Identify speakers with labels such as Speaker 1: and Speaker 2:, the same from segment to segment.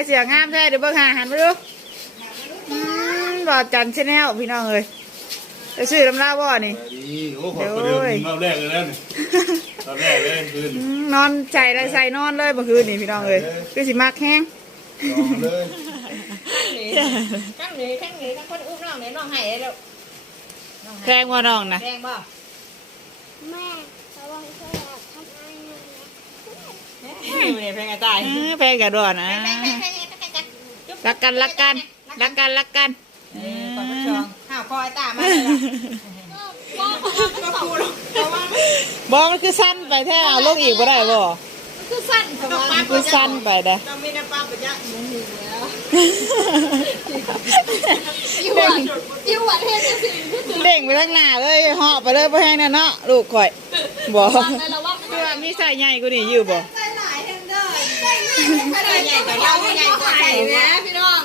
Speaker 1: ได้เสียงามแท้เดี๋ยวเบิ่งหาหันมาดูอืมบอดจันชแนลพี่น้องเอ้ยจะซื้อลำลาบ่นี่
Speaker 2: ดีโอ้ขอประเดิมรอบแรกเลยนะรอบแรกเลยคืน
Speaker 1: อืมนอนใจได้ใส่นอนเลยเมื่อคืนนี่พี่น้องเอ้ยคือสิมากแห้ง
Speaker 2: ลองเลย
Speaker 3: ทั้งนี้ทั้งนี้ทั้งคนอุ้มน้องเนี่ยน้องให้แล้วน้อง
Speaker 1: แพงว่าน้องนะ
Speaker 3: แพงบ่
Speaker 4: แม่ระวังช่วยออกทำไมนะ
Speaker 3: เนี่ยแพงกระตาย
Speaker 1: เออแพงกระดอนนะ
Speaker 3: แพงแพงแพงแพงกัน
Speaker 1: รักกันรักกันรักกันรักกัน
Speaker 3: เออก่อนมาชองข้าวคอยตามาเลยก็คูลงเพราะว่า
Speaker 1: บอกมันคือสั้นไปแท้เอาลูกอีกบ่ได้บ่
Speaker 3: คือสั้นเพราะว่า
Speaker 1: มันคือสั้นไปเด้อ
Speaker 3: ต้องมีน้ำปลาปะยะหมูหมูแล้ว
Speaker 4: ยิ่งหวานยิ่งหวานเท่จะสิ
Speaker 1: เด้งไปทางหน้าเลยเหาะไปเลยบ่แห้งนะเนาะลูกข่อยบอก
Speaker 4: ในระวัง
Speaker 1: คือว่ามีสายใหญ่กว่านี้อยู่บ่
Speaker 3: ใส่ใหญ่กว่าเราใหญ่กว่าไข่แม่พี่น้อง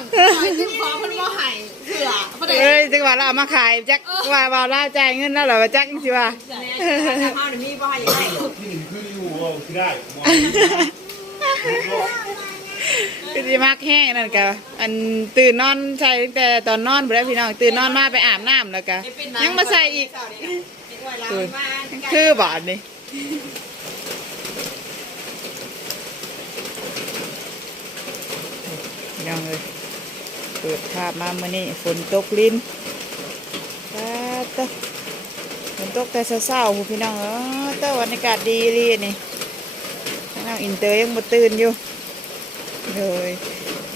Speaker 3: จิ้มคอมันว่าไห่เผื่อะเอ้
Speaker 1: ยจังหวะเราเอามาขายแจักว่าว่าเราจ่ายเงินแล้วเหรอว่าจักจังสิว่า
Speaker 3: ข้าวนี่มีบ่ให้ยังไง
Speaker 2: ที่หนึ่งคืออยู่ว่าคือได้
Speaker 1: คือสิมักแห้งนั่นก็อันตื่นนอนใส่ตั้งแต่ตอนนอนบ่ได้พี่น้องตื่นนอนมาไปอาบน้ำแล้วก็ยังมาใส่อีกคือบาดนี่ น้องเอ้ยเปิดภาพมาเมื้อนี้ฝนตกลิ้นตาตะฝนตกแต่เช้าๆพี่น้องเออแต่บรรยากาศดีเลยนี่น้องอินเตอร์ยังบ่ตื่นอยู่เลย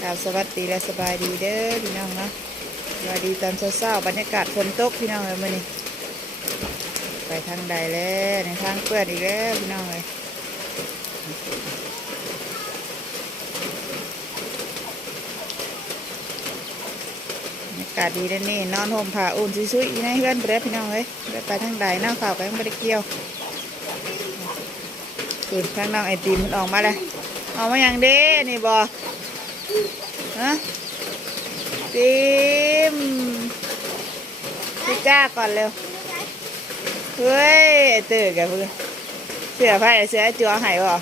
Speaker 1: กราบสวัสดีและสบายดีเด้อพี่น้องเนาะสวัสดีตอนเช้าๆบรรยากาศฝนตกพี่น้องเลยมื่อนี้ไปทางใดแล้วในทางเปื้อนอีกแล้วพี่น้องเลยบรรยากาศดีเด้อนี่นอนห่มผ้าอุ่นซุยๆอยู่ในเฮือนไปพี่น้องเลยไปทางใดน้ำข่าวก็ยังไม่ได้เกี่ยวตื่นข้างน้องไอติมมันออกมาเลยเอามาอย่างเด้นี่บอฮะติมพี่จ้าก่อนเร็วเฮ้ยไอตื่นกับเพื่อนเสือไผ่เสือไอ้จัวหายบ่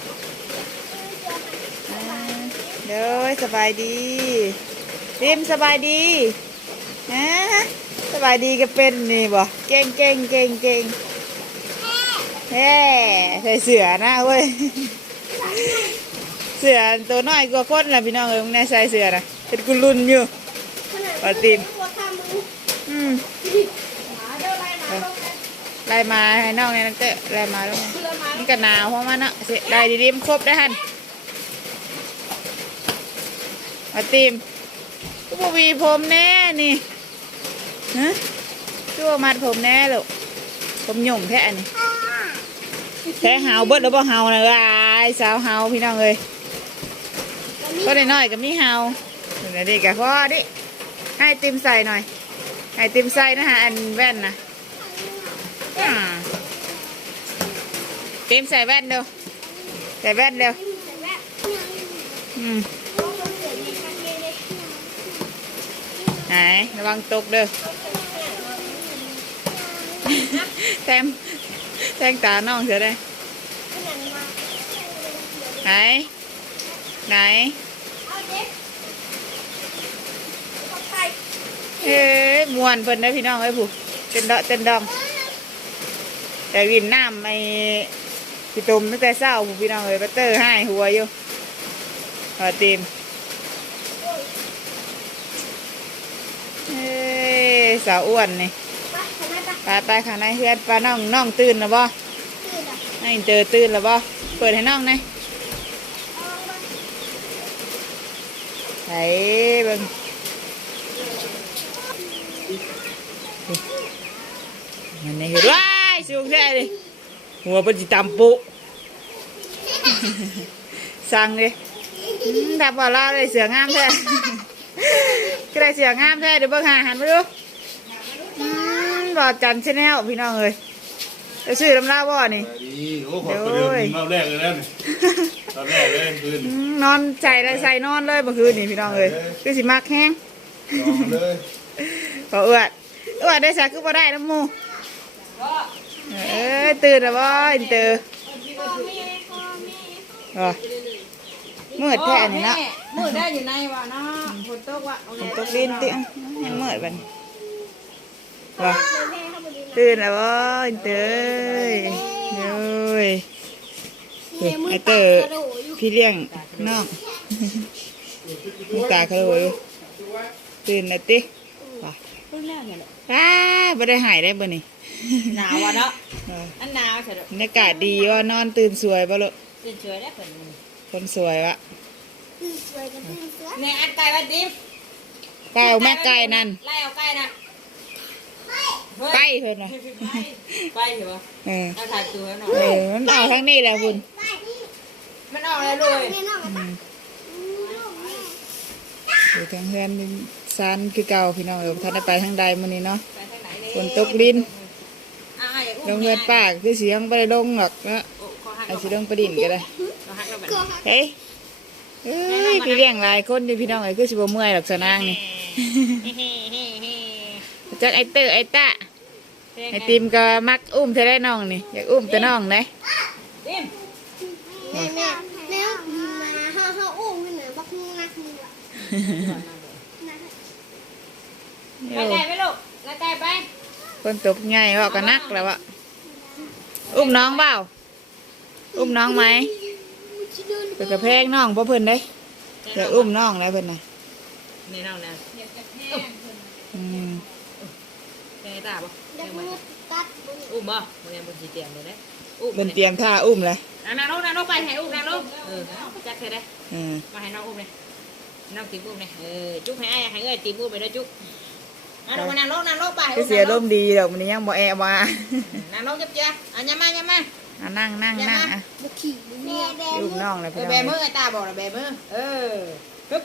Speaker 1: เด้อสบายดีติมสบายดี ฮะสบายดีก็เป็นนี่บ่เก่งเก่งเก่งเก่งแฮ่ใส่เสือนะเว้ย เสือตัวน้อยกว่าคนละพี่น้องเอ้ยมึงแน่ใส่เสือนะเป็นกุลุนอยู่ปาติม
Speaker 4: ตัวข้ามือ
Speaker 1: อืมไล่มาให้น้องเนี่ยนักเตะไล่มาแล้วไงนี่ก็หนาวเพราะมันเนาะสิได้ดีๆมันครบได้หันปาติมก็บวีผมแน่นี่ ฮะชั่วมัดผมแน่ลูกผมหยุ่งแท้อันนี้แท้หาวเบิดแล้วบ่หาวนะไอ้สาวหาวพี่น้องเอ้ยก็ได้น้อยกับมีเฮาเดี๋ยวนี้กับพ่อดิให้ติมใส่หน่อย ให้ติมใส่นะฮะอันแว่นนะอ่าติมใส่แว่นเร็วใส่แว่นเร็วอืมไหนระวังตกเด้อ แทงแทงตาน้องเสียได้ไหน ไหนเฮ้ยมวนเพิ่นได้พี่น้องเอ้ผู้เต้นดาะเต้นดอง แต่วินน้ำไอ้พี่ตุ่มตั้งแต่เช้าผู้พี่น้องเอ้ยบัตเตอร์ให้หัวอยู่เอตีมเฮ้ยสาวอ้วนนี่ ไปไปข้างในเพื่อนป้าน้องน้องตื่นแล้วบ่น้องอินเตอร์ตื่นแล้วบ่เปิดให้น้องหน่อยไหนเบิ่งมันนี่เห็นว้ายสูงแท้เลยหัวเป็นจิตำปุสั่งเลยอืมถ้าพอเราเลยเสืองามแท้ก็ได้เสืองามแท้เดี๋ยวเบิ่งหาหันมาดูอืม บอดจันชแนลพี่น้องเลยจะซื้อลำลาบ่อนี่
Speaker 2: ดีโอ้ขอประเดิมรอบแรกเลยนะรอบแรกเลยคืน
Speaker 1: อืมนอนใจได้ใส่นอนเลยเมื่อคืนนี่พี่น้องเลยคือสิมักแห้ง
Speaker 2: ลองเลย
Speaker 1: ขอเอือดเอือดได้สักคือบ่ได้น้ำหมูเอ้ยตื่นแล้วบ่อินเตอร์อ๋อมืดแท้อันนี้เนาะ
Speaker 3: มืดได้อยู่ในวะเนาะฝนตกวะ
Speaker 1: ฝนตกดินติยังมืดบัดนี้ ว่า
Speaker 4: แม่เข้าไปดูนะ
Speaker 1: ตื่นแล้วบ่อินเตยเด้ย
Speaker 4: เฮ้ยมือ
Speaker 1: ไอ้
Speaker 4: ตา
Speaker 1: เตอร์
Speaker 4: กระโดดอยู่
Speaker 1: พี่เลี้ยงน้องน้ำตาเขาเลยตื่นแล้วติว่า
Speaker 3: รุ่นแรกเนี่ยแหละ
Speaker 1: อ้าบ่ได้หายได้บ่นี่
Speaker 3: หนาวอะเนาะ
Speaker 1: เออ
Speaker 3: อันหนาวเฉย
Speaker 1: บรรยากาศดีว่านอนตื่นสวยบ่ลูก
Speaker 3: เป็นช่วยได้เพิ่น
Speaker 1: คนสวยวะ
Speaker 4: ตื่นสวยกันตื่นเสือ
Speaker 3: เนี่ยอันไก่วัดดิม
Speaker 1: เป้าแม่ไก่นั่น
Speaker 3: ไล่เอาไก่นะ
Speaker 1: ไก่เพิ่นน่ะ
Speaker 3: ไปเหรอ
Speaker 1: เออ
Speaker 3: เอาถ่ายตัวหน่อย
Speaker 1: เออมันเอาทั้งนี้แหละคุณ
Speaker 3: มันออกแล้วเลย
Speaker 4: แม่น้องกัน
Speaker 1: อื
Speaker 4: ปะ
Speaker 1: ม
Speaker 4: อืมลูกแม่
Speaker 1: อยู่ทางเฮือนซันคือเก่าพี่น้องเออท่านได้ไปทางใดมื้อนี้เนาะ
Speaker 3: ไปทางไหนเย
Speaker 1: ฝนตกลิ้น
Speaker 3: อ่าอย่า
Speaker 1: ลงเฮือนป้าก็คือสิยังบ่ได้ลงหรอกเนาะ
Speaker 3: โอ้ขอหัก
Speaker 1: ไอ้สิลงไปดินก็ได้
Speaker 3: ขอหักแล้วแบบ
Speaker 4: ก็หัก
Speaker 1: เฮ้ยเอ้ยพี่เลี้ยงหลายคนอยู่พี่น้องเอ้ยคือสิบ่เมื่อยหรอกสนางนี่จักไอ้เตอร์ไอ้ตะ ไอ้ติมก็มักอุ้มเธอได้น้องนี่อยากอุ้มแต่น้องนะ
Speaker 3: ดิม
Speaker 4: แม่แม่แม่มาเฮาเฮาอุ้มขึ้นหน่อยบักนักมืออะนะ
Speaker 3: ไล่ไก่ไปลูกไล่ไก่ไป
Speaker 1: คนตกง่ายว่าก็นักแล้วอะอุ้มน้องเปล่าอุ้มน้องไหม
Speaker 4: ชิเดิน
Speaker 1: เปิดกระเพงน้องพ่อเพิ่นได้อย่าอุ้มน้องแล้วเพิ่นน่ะ
Speaker 3: นี่น้องนะ
Speaker 1: อืม
Speaker 3: แกตาบ่
Speaker 4: เด็กมื อตัดมือ
Speaker 3: อุ้มบ่มันยังบ่สิเตรียมเลยเด้อุ้ม
Speaker 1: เพิ่นเตรียมท่าอุ้มเลย
Speaker 3: นางลงนางลงไปให้อุ้มนางลงเออจักเธอได้
Speaker 1: เออ
Speaker 3: มาให้น้องอุ้มเลยน้องตีอุ้มเลยเออจุ๊บให้ไอ้ให้เอ้ยตีอุ้มไปด้วยจุ๊บนางลงนางลงนางลงไป
Speaker 1: คือเสียลมณ์ดีดอกมันนี้ยังบ่แอะมานา
Speaker 3: งลงจับจ้ะอะยามายามา
Speaker 1: อะนั่งนั่งนั่งอะ
Speaker 4: บุขี่แม่แดง
Speaker 1: อุ้มน้องเลย
Speaker 3: เอ
Speaker 1: พี่
Speaker 3: อ
Speaker 1: น้อง
Speaker 3: แบมือไอ้ตาบอกละแบมือเออปึ๊บ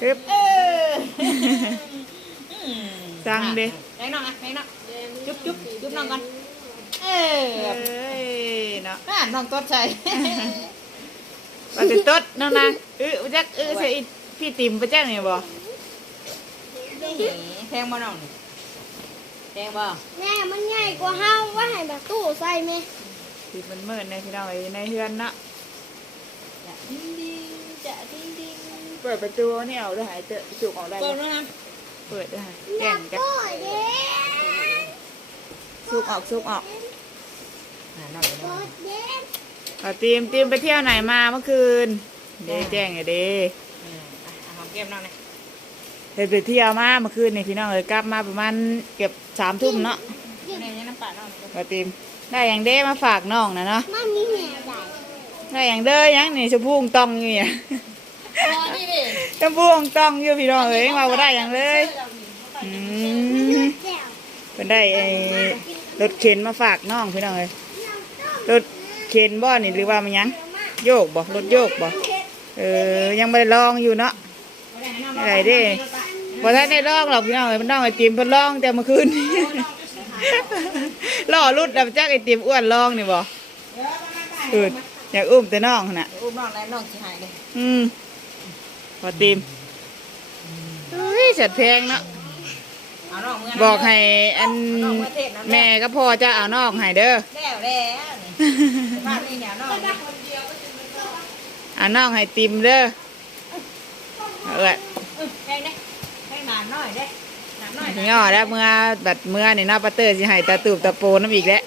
Speaker 1: ปึ๊บ
Speaker 3: เออ
Speaker 1: สั่งเด้
Speaker 3: แรงน้องอะแรงน้อง จุ๊บจุ๊บจุ๊บน้องก่อนเออ
Speaker 1: เอ้ยเนาะ
Speaker 3: น่าน้องต้นใจ
Speaker 1: ว่าสิตดน้องนางเออจักเออเสียอีพี่ติ๋มไปแจ้งนี่บ่
Speaker 3: แพงบ่น้องแพงบ่
Speaker 4: แม่มันใหญ่กว่าเฮาว่าให้แบบตู้ใส่ไหม
Speaker 1: ติดมันมืดในพี่น้องเอ้ยในเฮือนเนาะ
Speaker 3: จะดิ้งดิ้งจะดิ้งดิ้ง
Speaker 1: เปิดประตูนี่เอาด้วยหายเจอจุกออกได้
Speaker 3: เปิด
Speaker 1: บ่
Speaker 3: แล้วนะ
Speaker 1: เปิดด้วยหาย
Speaker 4: อ
Speaker 1: แจ้
Speaker 4: ยางก
Speaker 1: กัน
Speaker 4: โก้เด้
Speaker 1: สุกออกสุกออก
Speaker 3: อ่าน้องเดี๋ยวน้
Speaker 4: โก้
Speaker 3: อง
Speaker 4: เด้
Speaker 1: เอาตีมตีมไปเที่ยวไหนมาเมื่อคืน เด้แจ้งไงเด้
Speaker 3: อืมอะเอาหอมแก้มน้องนะ
Speaker 1: เดินไปเที่ยวมาเมื่อคืนนี่พี่น้องเอ้ยกลับมาประมาณเก็บสามทุ่มเนาะ
Speaker 3: นี่ยังน้ำปลาน้อง
Speaker 1: เอาตีมได้อย่างเด้มาฝากน้องนะเนาะ
Speaker 4: มันมีแม่ใด
Speaker 1: ได้อย่างเด้อยังนี่ชมพู่องตองอยู่เนี่ย
Speaker 3: รอนี่ดิ
Speaker 1: ชมพู่องตองอยู่พี่น้องเอ้ยมาบ่ได้อย่างเลยอืม
Speaker 4: แก้ว
Speaker 1: เป็นได้ไอ้ รถเข็นมาฝากน้องพี่น้องเอ้ยรถเข็นบ่นี่หรือว่ามันหยังโยกบ่รถโยกบ่เออยังไม่ได้ลองอยู่เนาะอะไรเด้บ่ทันได้ลองหรอกพี่น้องเอ้ยมันน้องไอติมเพิ่นลองแต่เมื่อคืนล่อรุดแล้วจักไอติมอ้วนลองนี่บ่เอออยากอุ้มแต่น้องหั่นน่ะ
Speaker 3: อุ้มน้องแล้วน้องสิหายเลย
Speaker 1: อืมพอติมเฮ้ยจัดแพงเนาะ
Speaker 3: เอาน้องมือ
Speaker 1: บอกให้อันแม่ก็พ่อจะเอาน้องให้เด้อ
Speaker 3: แล้วแล้วนี่ภาพนี่เนี่ยน้องนี่
Speaker 1: เอาน้องให้ติมเด้อเอาละ
Speaker 3: เออแพงเด้แพงหนาน้อยเด้หนาน้อย
Speaker 1: ถึงย่อแล้วเมื่อบัดเมื่อนี่เนาะปาเตอร์สิให้ตาตูบตาโปน้ำอีกแล้ว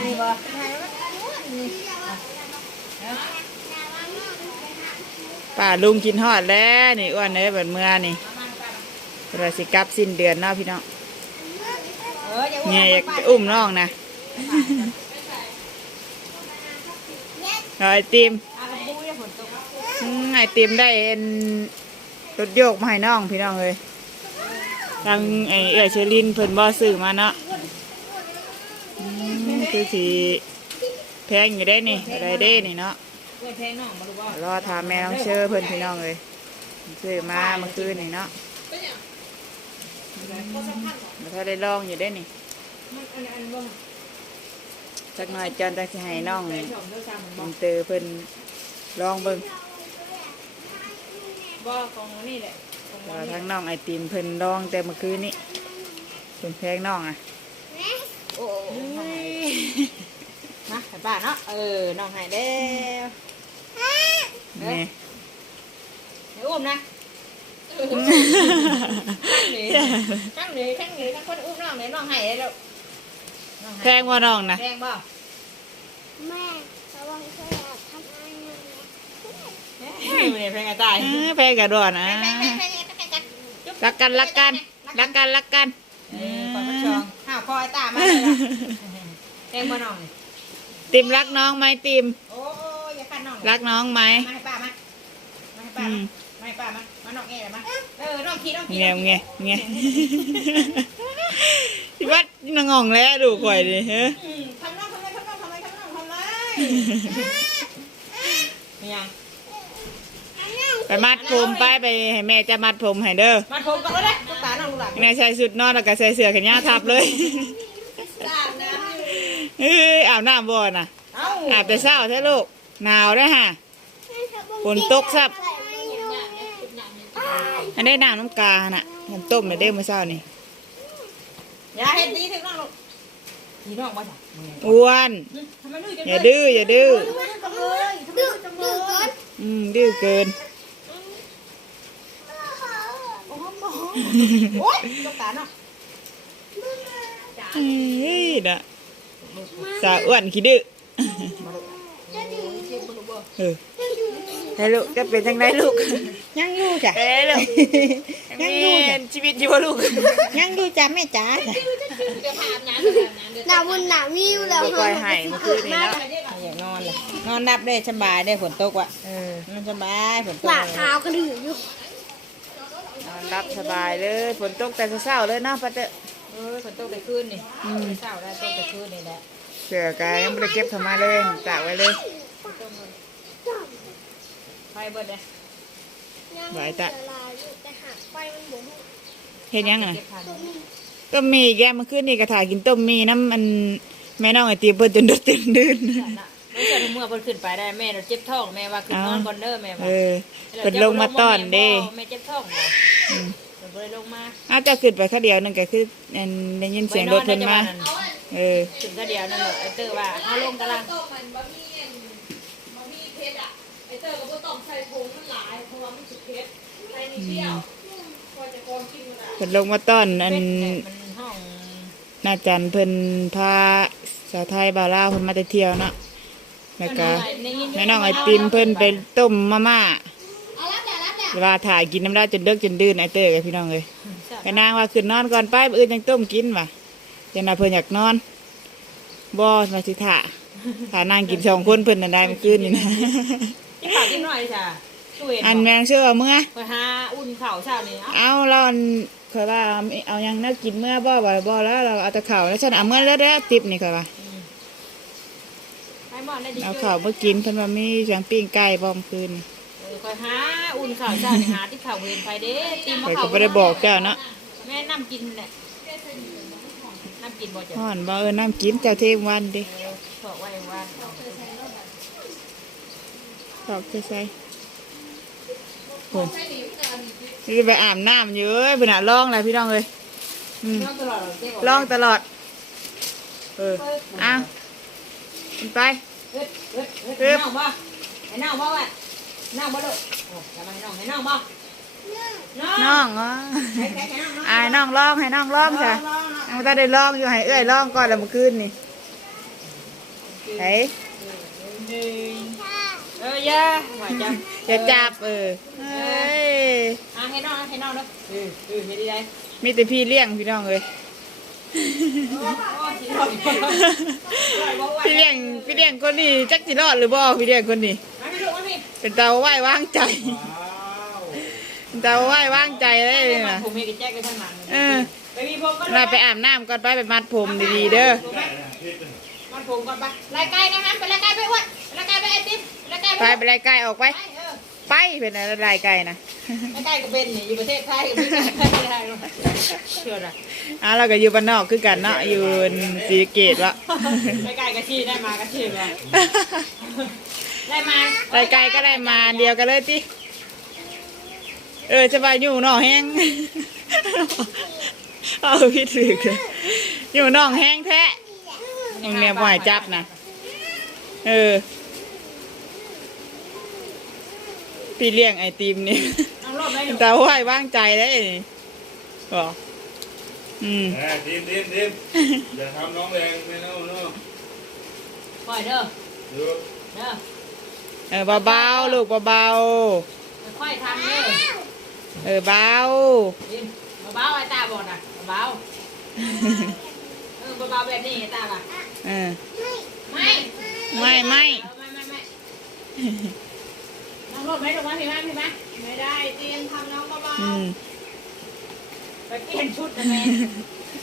Speaker 3: ให้บ่ให้บ่
Speaker 1: ป้าลุงกินฮอดแล้วนี่อ้วนเอ้ยบัดเมื่อนี่ เราสิกลับสิ้นเดือนเนาะพี่น้อง
Speaker 3: เอออย่าอุ้ม
Speaker 1: เนี่ยอยากอุ้มน้องนะเอาไอติม
Speaker 3: เอากระปุกเนี่ยฝนตก
Speaker 1: อืมไอติมได้เอ็นรถโยกมาให้น้องพี่น้องเลยทางไอเอ๋ยเชอรินเพิ่นบ่ซื้อมาเนาะอืมคือสีแพงอยู่ได้นี่อะไรเด้นี่เนาะ
Speaker 3: เว้ยแพงน้องมาดูบ่
Speaker 1: รอถามแม่น้องเชอเพิ่นพี่น้องเลยซื้อมาเมื่อคืนนี่เนาะ แล้วถ้าได้ลองอยู่ได้นี่
Speaker 3: มันอันอันบ่
Speaker 1: สักหน่อยจอนจะสิให้น้อง
Speaker 3: ไปชมเจ้าชายมันบ่
Speaker 1: อินเตอร์เพิ่นลองเบิ่ง
Speaker 3: บ่ของนี่แหละของ
Speaker 1: ว่าทางน้องไอติมเพิ่นลองแต่เมื่อคืนนี้เพิ่นแพงน้องอะ
Speaker 3: โอ้นะไปป้าเนาะเออน้องหายแล้ว
Speaker 4: เฮ้ย
Speaker 1: นี่
Speaker 3: เดี๋ยวอุ้มนะ ข้างหนีข้างหนีข้างคนอุ้มน้องเนี่ยน้องให้แล้ว
Speaker 1: แพงว่าน้องนะ
Speaker 3: แพงบ่
Speaker 4: แม่ระวังเธออยากทำอะไรนะ
Speaker 3: เนี่ยแพงกระตาย
Speaker 1: เออแพงกระดอนนะ
Speaker 3: แพงแพงแพงแพงกัน
Speaker 1: รักกันรักกันรักกันรักกัน
Speaker 3: เออขอพระชองข้าวคอยตามาเลยแพงบ่น้องนี่
Speaker 1: ติมรักน้องไหมติม
Speaker 3: โอ้ยอย่าขัดน้อง
Speaker 1: รักน้องไหม
Speaker 3: มาให้ป้ามามาให้ป้า
Speaker 1: อื
Speaker 3: มามมาให้ป้ามามาน้องเอ๋มา เออน้องขี้น้องขี้
Speaker 1: เงี้ยเงี้ยเงี้ยพี่วัดนางงแล้วดูข่อยดิเฮ้ย
Speaker 3: ทำน้องทำไมทำน้องทำไมทำน้องทำไมไม่ยัง
Speaker 1: ไปมัดผมไปไปให้แม่จะมัดผมให้เด้อ
Speaker 3: มาผมกันเลยลูกตาน้องลูกหลาน
Speaker 1: แม่ใส่สุดนอนแล้วก็ใส่เสื้อแขนยาวทับเลย
Speaker 3: ตามนะ
Speaker 1: เอ้ยอาบน้ำบ่น่ะ
Speaker 3: เอ้า
Speaker 1: อาบแต่เช้าแท้ลูกหนาวเด้อฮะฝนตกซับ อันนี้น้ำน้ำกาน่ะน้ำต้มเลยเด้อมื้อเช้านี่
Speaker 3: อย่าเห็นดีถึงน้องลูกดีน้องมาจ้ะ
Speaker 1: อ้วน
Speaker 3: ทำไมดื้อจัง
Speaker 1: อย่าดื้ออย่าดื้อ
Speaker 3: จังเลยดื้อจังเลย
Speaker 1: อืมดื้อเกิน
Speaker 3: โอ้ยลูกตาเนาะ
Speaker 1: เฮ้ยน่ะสาวอ้วนขี้ดื้อเออ ให้ลูกจะเป็นจังไดลูก
Speaker 3: ยังอยู่จ้ะ
Speaker 1: เอ้ยลูก
Speaker 3: ยังอยู่จ้ะ
Speaker 1: แม่นชีวิตอยู่บ่ลูก
Speaker 3: ยังอยู่จ้ะแม่จ๋า
Speaker 4: หนาวันหนาวิวแล้ว
Speaker 1: ปล่อยให้เมื่อคืนนี้เนาะ
Speaker 3: อยากนอนเลยนอนนับได้สบายได้ฝนตกว่ะ
Speaker 1: เออน
Speaker 3: อนสบายฝนตก
Speaker 4: ปากเท้ากระดืออยู่
Speaker 1: นอนรับสบายเลยฝนตกแต่เช้าๆเลยเนาะป้าเตอะ
Speaker 3: เออฝนตกแต่คืนนี่เช้าได้ตกแต่คืนนี่แหละ
Speaker 1: เสือกายยังไม่ได้เก็บเข้ามาเลยตากไว้เลย
Speaker 3: ไฟเบิดเลย
Speaker 1: ไหวตะ
Speaker 4: ลายอยู่แต่หากไฟมันบ่มี
Speaker 1: เห็นยังไง
Speaker 3: เก็บพัน
Speaker 1: ต้มมีแกเมื่อคืนนี่กระถากินต้มมีน้ำมันแม่น้องไอตีเปิดจนเดือดตื่นดื่น
Speaker 3: น่ะน้องจะเมื่อเพิ่นขึ้นไปได้แม่เราเจ็บท้องแม่ว่าขึ้นนอนก่อนเด้อแม่ว่า
Speaker 1: เออเปิดลงมาต้อนเด้
Speaker 3: แม่เจ็บท้องบ่เพิ่นบ่ได้ลงมา
Speaker 1: อาจจะขึ้นไปแค่เดียวหนึงก็คืออันได้ยินเสียงรถเพิ่นมา เออ
Speaker 3: ถึงก็เดียวนั่นแหละไอ้เตอร์ว่าเฮาลงกำลัง
Speaker 1: เพิ่นลงมาต้อนอัน
Speaker 3: มันห้อง
Speaker 1: นาจันเพิ่นพาสาวไทยบาวลาวเพิ่นมาแต่เที่ยวเนาะแล้วก็แม่น้องไอติมเพิ่นไปต้มมาม่าเวลาถ่ายกินน้ำได้จนเลิกจนดื่นไอเต้กับพี่น้องเลยไอ้นางว่าขึ้นนอนก่อนไปมื้ออื่นยังต้มกินว่ะจังน่ะเพิ่นอยากนอนบ่มาสิถ่าถ่านางกินสองคนเพิ่นน่ะได้เมื่อคืนนี่นะ
Speaker 3: ที่ข่าวที่หน่อยจ้ะช่วย
Speaker 1: อันแมงเชื่อเมื่อ
Speaker 3: ไปหาอุ่นข่าวเช้านี่เอ้า
Speaker 1: เอาเราอันเคยว่าเอายังน่ากินเมื่อบ่บ่บ่แล้วเราเอาแต่ข้าวแล้วฉันเอาเมื่อแล้วแล้วติบนี่ค่ะว่า
Speaker 3: ให้หมอนได้ดี
Speaker 1: เอาข้าวมากินเพิ่นว่ามีเสียงปิ้งไก่บ่มคืนนี่
Speaker 3: เออคอยหาอุ่นข่าวเช้านี่หาที่ข่าวเวรไปเด้ตีมา
Speaker 1: ข่อย
Speaker 3: ข่า
Speaker 1: ก็
Speaker 3: ว
Speaker 1: บ่ได้บอกเจ้าเนาะ
Speaker 3: แม่น้ำกินแหละน้ำกินบ่จ้ะ
Speaker 1: ฮ้อนบ่เออน้ำกินเจ้าเทมวันดิ
Speaker 3: เออขอไว้ว่า
Speaker 1: ตอกใส่ โอ้นี่ไปอาบน้ำอยู่เอ้ยเพิ่นน่ะลองแล้วพี่น้องเอ้ยอืม
Speaker 3: น้องตลอดเจ๊บอก
Speaker 1: ลองตลอด เออเอาขึ้นไป
Speaker 3: เอ็ดเอ็ดเอ็ดให้น้องบ่ให้น้องบ่วะน้องบ่ลูกโอ้จะมาให้น้องให้น้องบ่น้อง
Speaker 1: น้องอ๋อ
Speaker 3: ให้ให้ให้น้องเนาะ
Speaker 1: อายน้องลองให้น้องลองจ้ะ
Speaker 3: น้องเนาะ
Speaker 1: เอาแต่ได้ลองอยู่ให้เอ้ยลองก่อนแล้วเมื่อคืนนี่ไหน
Speaker 3: เออย่าหวานจัง
Speaker 1: อย่าจับเออเฮ้ย
Speaker 3: อะให้น้องให้น้องเนาะเออเออเฮ็ดได้
Speaker 1: มีแต่พี่เลี้ยงพี่น้องเลยพี่เลี้ยงพี่เลี้ยงคนนี้จักสิรอดหรือบ่พี่เลี้ยงคนนี้
Speaker 3: มาพี่ลูกมาพี่
Speaker 1: เป็นตาไหว้วางใจเป็นตาไหว้วางใจเลยนะ
Speaker 3: ผมเฮ็ดแจ๊กกันทั้งนั้น
Speaker 1: เออ
Speaker 3: ไปมีผมก็
Speaker 1: เราไปอาบน้ำก่อนไปไปมัดผมดีๆเด้อ
Speaker 3: มันผมก่อนไปรายไก่นะฮะไปรายไก่ไปอ้วนรายไก่ไปไอติมรายไก่
Speaker 1: ไปไปไล่ไก่ออกไป
Speaker 3: ไปเออ
Speaker 1: ไปเป็นอะไรไก่นะ
Speaker 3: รายไก่ก็เป็นนี่อยู่ประเทศไทยก็มีไม่ได้หรอกเชื่อละ
Speaker 1: อะเราก็อยู่บ้านนอกคือกันเนาะอยู่ศรีสะเกตวะ
Speaker 3: รายไก่ก็ชี้ได้มาก็ชี้มาได้มา
Speaker 1: ไล่ไก่ก็ได้มาเดียวกันเลยติเออจะไปอยู่นอกแห้งเอาพี่ถือกันอยู่นอกแห้งแท้ยังเนี่ยบ่ให้จับนะเออ พี่เลี้ยงไอติมนี่
Speaker 3: น้องรอบได้หนู
Speaker 1: แต่ว่าไว้วางใจได้นี่บอกอืม
Speaker 2: แหมทีมทีมทีมอย่าทำน้องแรงไม่เอาเนาะ
Speaker 3: ปล่อยเด้อ
Speaker 2: เดี๋ยว
Speaker 3: เด้อ
Speaker 1: เออเบาๆลูกเบา
Speaker 3: ค่อยๆทำเด้อ
Speaker 1: ๆเออเบา
Speaker 3: ดินเบาๆไอ้ตาบอกนะเบาๆเออเบาๆแบบนี้ไอ้ตาล่ะ
Speaker 1: เออ
Speaker 3: ไม่
Speaker 1: ไม่ไม่
Speaker 3: เออไม่ไม่ไม่ น้องรถไหมลงมาพี่ไหมพี่ไหมไม่ได้เตรียมทำน้องเบา
Speaker 1: อืม
Speaker 3: ๆไปเปลี่ยนชุดนะแม่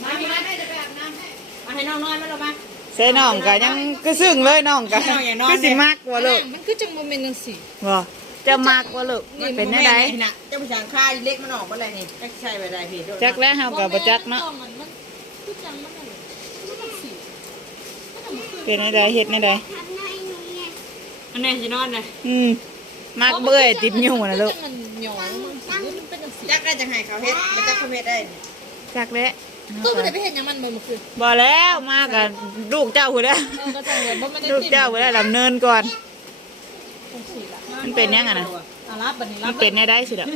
Speaker 3: มาพี่ไหมให้จะไปอาบน้ำให้มาให้น้องนอนไหมลงมา
Speaker 1: ใส่น้องก็ยังก็ซึ้งเลยน้องก็
Speaker 3: น้องอย่านอน
Speaker 1: คือสิมักว่าลูก
Speaker 3: มันคือจังโมเมนต์จังสิ
Speaker 1: ว่าจะมักว่าลูกเป็นได้ได
Speaker 3: นะเจ้าผู้ชายค่าเล็กมันออกมาอะไรนี่จักใช่ไปได้พี่
Speaker 1: จักแล้วเฮาก็บ่จักเนาะ
Speaker 3: มันคือจังมันอะไรมันจังสิ
Speaker 1: เป็นได้ไดเฮ็ดได้ได
Speaker 4: ทำในหนูเนี่ย
Speaker 3: อันนี้สินอนนะ
Speaker 1: อืม มักเบื่อติดยุ่งนะลูก
Speaker 3: มันหยองมันสิมันเป็นจังสิจักได้จังไห้เขาเฮ็ดมันจักเขาเฮ็ดได้
Speaker 1: จักแล้ว
Speaker 3: ก็ไม่ได้ไปเฮ็ดหยังมันบ่เมื่อคืน
Speaker 1: บ่แล้วมากับลูกเจ้าผู้แล้ว
Speaker 3: เออก็จังเลยบ่มันได้
Speaker 1: ลูกเจ้าผู้แล้วดำเนินก่อน
Speaker 3: จังสิล่ะ
Speaker 1: มันเป็นยังไงนะ
Speaker 3: อะรับบัดนี้รั
Speaker 1: มั
Speaker 3: บ
Speaker 1: นเป็นได้ได้สิเด้อ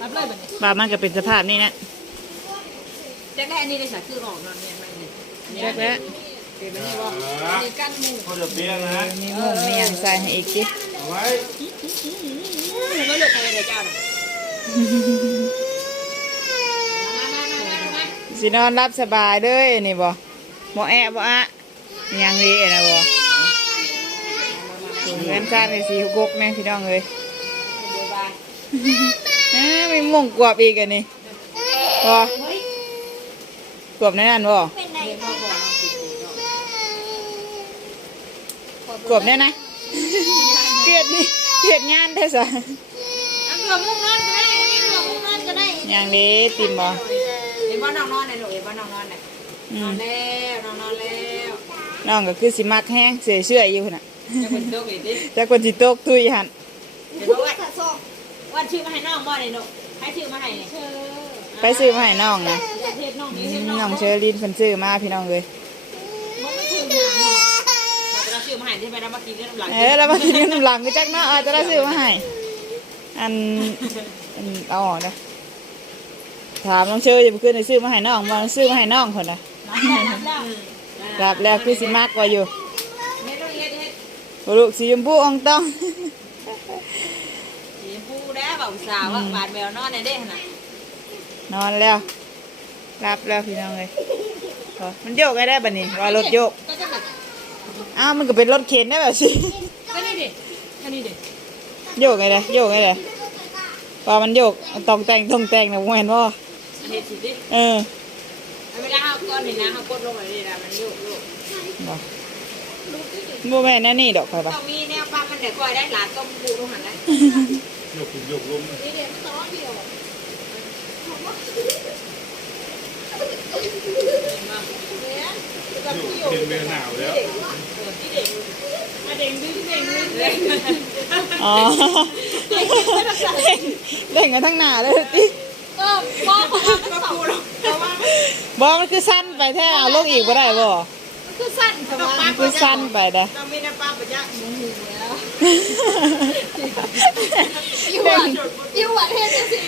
Speaker 3: รับเลยบัดนี้
Speaker 1: บ่ามันก็เป็นสภาพนี้นะ
Speaker 3: จักได้อันนี้ได้สักคือออกนอนเนี่ยมันนี่
Speaker 1: จักแล้ว
Speaker 3: เป็นแบบนี้บ่มีกั้นหมู่
Speaker 2: เขาจะเปลี่ยนนะ
Speaker 1: มีหมุมมีหยังใส่ให้อีกสิ
Speaker 2: เอาไว้
Speaker 3: มันก็เลือกใครได้เจ้าน่ะ
Speaker 1: สินอนรับสบายเด้อนี่บ่บ่แอะบ่อะยังดีนะบ่เงินซ่าในสีกกแม่พี่น้องเอ้ย
Speaker 3: เดี๋ยวบาย
Speaker 1: อ้ามีหม่งกวบอีกอันนี้บ่กวบในนั้นบ่
Speaker 4: เป็นไร
Speaker 3: เดี๋ยวพ่อน้อ
Speaker 1: กวบได้นะเกลียดนี่ เกลียดงานแท้ซะ
Speaker 3: เอาเกลือมุ้งนอนก็ได้มีเกลือมุ้งนอนก็ได้
Speaker 1: หยังดีติมบ่
Speaker 3: เห็นว่าน้องนอนในหนูเห็นว่าน้องนอนใน
Speaker 1: อื
Speaker 3: นอ
Speaker 1: ม
Speaker 3: นแล้วน้องนอนแล้ว
Speaker 1: น้องก็คือสิมักแห้งเสียเชื่ออยู่พุ่นน่ะ
Speaker 3: จะเป็นโรคอีกดิ
Speaker 1: จักคนสิตกตุยหั่น
Speaker 3: เห็นว่าว่า
Speaker 4: สะสม
Speaker 3: ว่าชื่อมาให้น้องบ่เลยหนูให้ชื่อมาให้เนี่ย
Speaker 1: ไปซื้อมาให้น้องนะ
Speaker 3: เทศน้อง
Speaker 1: อื
Speaker 3: นี่เทศ
Speaker 1: ม
Speaker 3: น้อง
Speaker 1: น้องเชอรินเพิ่นซื้อมาพี่น้องเอ้ย
Speaker 3: มันไม่ถึงหนา เราชื่อมาให้ที่ไปเรามากินด้วยน้ำลาย
Speaker 1: เอ้ยแล้วมากินกันน้ำหลังก็จักเนาะอาจจะได้ซื้อมาให้อันอันเอาออกนะถามน้องเชออยู่เมื่อคืนได้ซื้อมาให้น้องมาซื้อมาให้น้องคนน่ะ
Speaker 3: รับแล้วรับแล้ว
Speaker 1: รับแล้วคือสิมักกว่าอยู่
Speaker 3: เฮ็ดเฮ็ดเฮ็ด
Speaker 1: บ่ลูกสีชมพูอ่องต้อง
Speaker 3: สีฟูแล้วบ่าวสาวว่าบาดแมวนอนในเด้ขนาด
Speaker 1: นอนแล้วรับแล้วพี่น้องเลยพอมันโยกได้ได้บัดนี้ว่ารถโยก
Speaker 3: ก็จะแบบ
Speaker 1: อ้าวมันก็เป็นรถเข็นได้แบบสิ
Speaker 3: ก็นี่ดิก็นี่ดิ
Speaker 1: โยกไงเลยโยกไงเลยว่ามันโยกตองแต่งตองแต่งนะบ่เห็นว่า
Speaker 3: อันนี้สิดิ
Speaker 1: เออ
Speaker 3: เวลาเขาก้อนนี่นะเขากดลงไปนี่นะมันโยกโยก
Speaker 1: บ่บ่แม่นแน่นี่ดอกไปปะ
Speaker 3: ต้องมีแนวปั๊มมันเดี๋ยวคอยได้หลานต้มปูตรงหันได้
Speaker 2: ยกขึ้นยกลง
Speaker 3: นี่เดี๋ยวมันต้องเดียว
Speaker 2: ยก เป็นเวลหนาวแล้ว
Speaker 3: เด้งดึงเด้งดึงเด้ง
Speaker 1: อ๋อเล่นกันทั้งหน้าเลยติ
Speaker 3: ก็พ่อของมันก็ปูหรอก
Speaker 1: มันคือสั้นไปแท้เอาลงอีกบ่ได้บ่
Speaker 3: คือสั้นแต่ว่า
Speaker 1: มันคือสั้นไปเด้อ
Speaker 3: เราไม่ได้ป้าปัญญาหมูหูแล้ว
Speaker 1: เด้ง
Speaker 3: ยิ่งหวานเฮ็ดจังสิ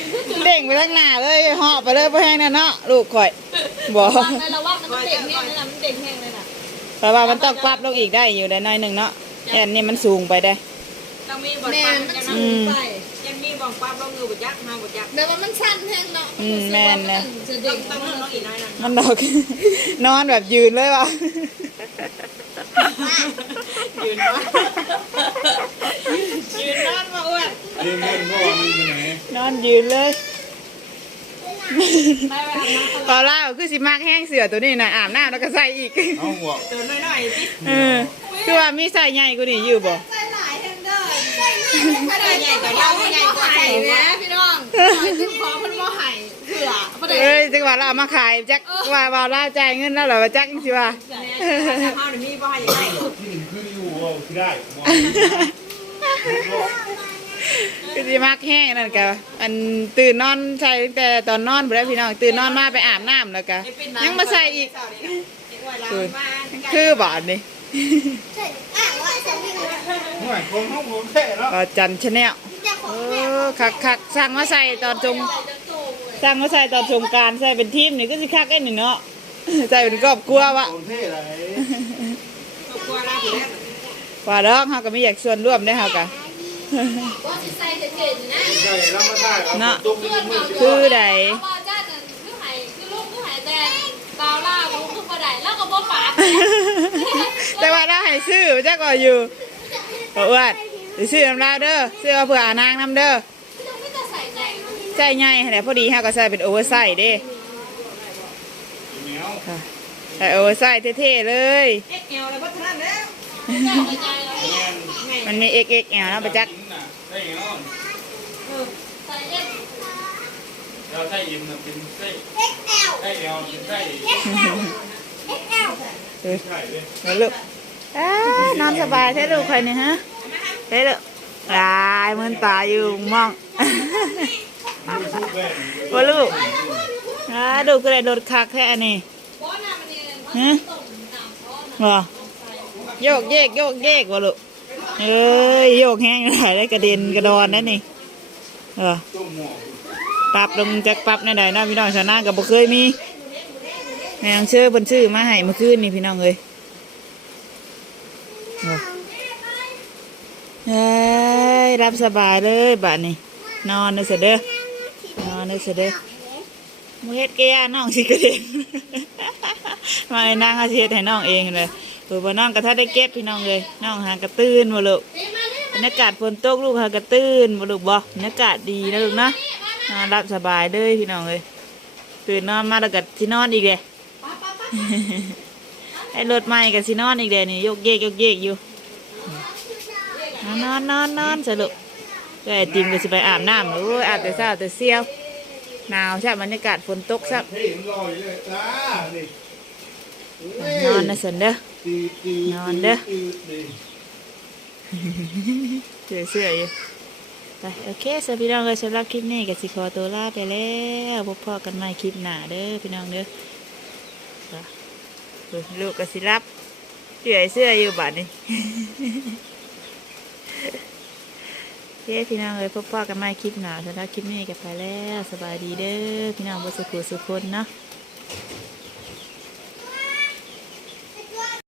Speaker 1: เด้งไปทั้งหน้าเลยเหาะไปเลยบ่แห้งนั่นเนาะลูกข่อยบ่
Speaker 3: วางในระว่างมันเด็กแห้งเลยนะมันเด็กแห้งเลยนะ
Speaker 1: เพราะว่ามันต้องปรับลงอีกได้อยู่ได้หน้อยหนึงเนาะแอนนี่มันสูงไปได้
Speaker 3: ต้องมีบ่อนปั๊มมัน
Speaker 1: อืม
Speaker 3: ยังมีบ่ อนปั๊มลงเงือบ่ยักมาบ่ยัก
Speaker 5: แต่ว่ามันสั้นแห้งเนาะ
Speaker 1: อืมแม่นนะ
Speaker 5: จะ
Speaker 3: ต้
Speaker 5: เด็
Speaker 3: อง
Speaker 5: ก
Speaker 3: ต้องลงอีกน้อยนะ
Speaker 1: มันดอก นอนแบบยืนเลยว่ะ
Speaker 3: ยืนวะยืนนอนมาอ้วน
Speaker 2: เรียนเงินก็มันไปไหน
Speaker 1: นอนยืนเลย
Speaker 3: ไปไปอาบน้ำ
Speaker 1: พอเล่าคือสิมากแห้งเสือตัวนี้นะอาบน้ำแล้วก็ใส่อีก
Speaker 2: เอาหัว
Speaker 3: ตัวน้อยๆสิ
Speaker 1: เออ คือว่ามีใส่ใหญ่กว่านี้อยู่บ่
Speaker 5: ใส่หลายแห้งเด้อ
Speaker 3: ถ้าได้ใหญ่กว่าเราใหญ่ กว่า
Speaker 5: ไห้แม่พี่น้องหน่อยถึงขอเพิ่นบ่ไห้เผื่อบ่ได้
Speaker 1: เอ้ยจังหวะเราเอามาขายจักว่าว่าเราจ่ายเงินแล้วเหรอว่าจักจังสิว่า
Speaker 3: เฮานี่มีบ่ให้ใหญ่
Speaker 2: ที่หนึ่งคืออยู่เอาที่ได้มอง
Speaker 1: คือสิมากแห้งนั่นก็อันตื่นนอนใส่ตั้งแต่ตอนนอนบ่ได้พี่น้องตื่นนอนมาไปอาบน้ำแล้วก็ยังมาใส่อีกคือบาดนี่
Speaker 4: ใช่อะว่าจะวิ่ง
Speaker 2: ห่วยคนห้องผมแค่แล้ว
Speaker 1: ก็จันชาแนล
Speaker 4: จะค
Speaker 1: เออคักคักสั่งมาใส่ตอนจงสั่งมาใส่ตอนสงกรารใส่เป็นทีมนี่ก็สิคักไอ้นี่เนาะใส่เป็นครอบครัววะ
Speaker 2: โอนเท่ไร
Speaker 3: กลัวนะพี่แม่
Speaker 1: ว่าดอกเฮาก็มีอยากส่วนร่วมได้อเฮาก็
Speaker 5: ว่าสิใส่เจ๋งๆนะ
Speaker 2: ใช่แล้วมาได้เอา
Speaker 1: เนาะ
Speaker 2: ตุ๊กนี่มือ
Speaker 1: คือใด
Speaker 5: เพราะว่าจ้าจะคือหายคือลูกคือหายแต่ดาวล่าบ่คือบ่ได้แล้วก็บ่ปาก
Speaker 1: แต่ว่าเราให้ซื้อจักก็อยู่บ่อ้วน ไปซื้อน้ำลาวเด้อซื้อมาเพื่ออานางน้ำเด้อ
Speaker 5: ไม่ต้องใส่ใหญ่
Speaker 1: ใจใหญ่แหละพอดีเฮาก็ใส่เป็นโอเวอร์ไซส์เด้
Speaker 2: เหนียว
Speaker 1: ค่ะใส่โอเวอร์ไซส์เท่ๆเลย
Speaker 3: เอ็กเอลอะไรบ้างท่านแล้ว
Speaker 5: ใหญ่แล้ว
Speaker 2: แม่น
Speaker 1: มันมี XXL เนาะประจักษ์
Speaker 2: กินน่ะได้เหนียว
Speaker 5: ใส่เอ็น
Speaker 2: เราใส่อิ่มน่ะเป็นไส้
Speaker 4: XL
Speaker 2: ไส้เหนียวเป็นไส้
Speaker 4: XL XL
Speaker 1: เออ
Speaker 2: ไข่เลย
Speaker 1: มาลูกอ้านอนสบายแท้ลูกใครเนี่ยฮะเฮ้ยลูกตายมันตายอยู่มอง
Speaker 2: มือชุบแม่น
Speaker 1: ว่าลูกอ้าดูก็ได้โดดคักแค่อันนี้
Speaker 5: บ่น้ำมันนี่เพราะ
Speaker 1: ฮะ
Speaker 5: ต้มน้ำเพราะ
Speaker 1: ว่าโยกเยกโยกเยกว่าลูกเอ้ยโยกแห้งได้ได้กระเด็นกระดอนนั่นนี่เออปรับลงจากปรับในใดๆเนาะพี่น้องชาวนากับบ่เคยมีแมงเชื่อเพิ่นชื่อมาให้เมื่อคืนนี่พี่น้องเอ้ย เฮ้ยรับสบายเลยบัดนี้นอนเด้อเสด้อนอนเด้อเสด้อมือเฮ็ดแก่น้องสิกระเด็นมาให้นางอาเฮ็ดให้น้องเองเลยเปิดบ่น้องก็ถ้าได้เก็บพี่น้องเลยน้องหางกระตื้นบ่ลูกบรรยากาศฝนตกลูกหากระตื้นบ่ลูกบ่บรรยากาศดีนะลูกนะนอนรับสบายเลยพี่น้องเลยตื่นนอนมาแล้วก็สินอนอีกเลยให้รถใหม่กับสินอนอีกเดยวนี่ยกเยกยกเยกอยู่ นอนนอนนอนสรุปก็ไอติมก็สิไปอาบน้ำโอ้ยอาบแต่เช้าแต่เสี้ยวหนาวใช่บรรยากาศฝนตกซับ
Speaker 2: นอน
Speaker 1: นะสันเด้อนอนเด้อเสื้อเสื้ออยู่ไปโอเคสวัสดีพี่น้องเลยสำหรับคลิปนี้ก็สิขอตัวลาไปแล้วพบพ่อกันใหม่คลิปหน้าเด้อพี่น้องเด้อลูกก็สิรับเสื้อเสื้ออยู่บัดนี้ เย้พี่น้องเลยพบพ่อกันไม่คลิปหน้าแต่ถ้าคลิปนี้ก็ไปแล้ว สบายดีเด้อพี่น้องบสุขุสุคนเนาะ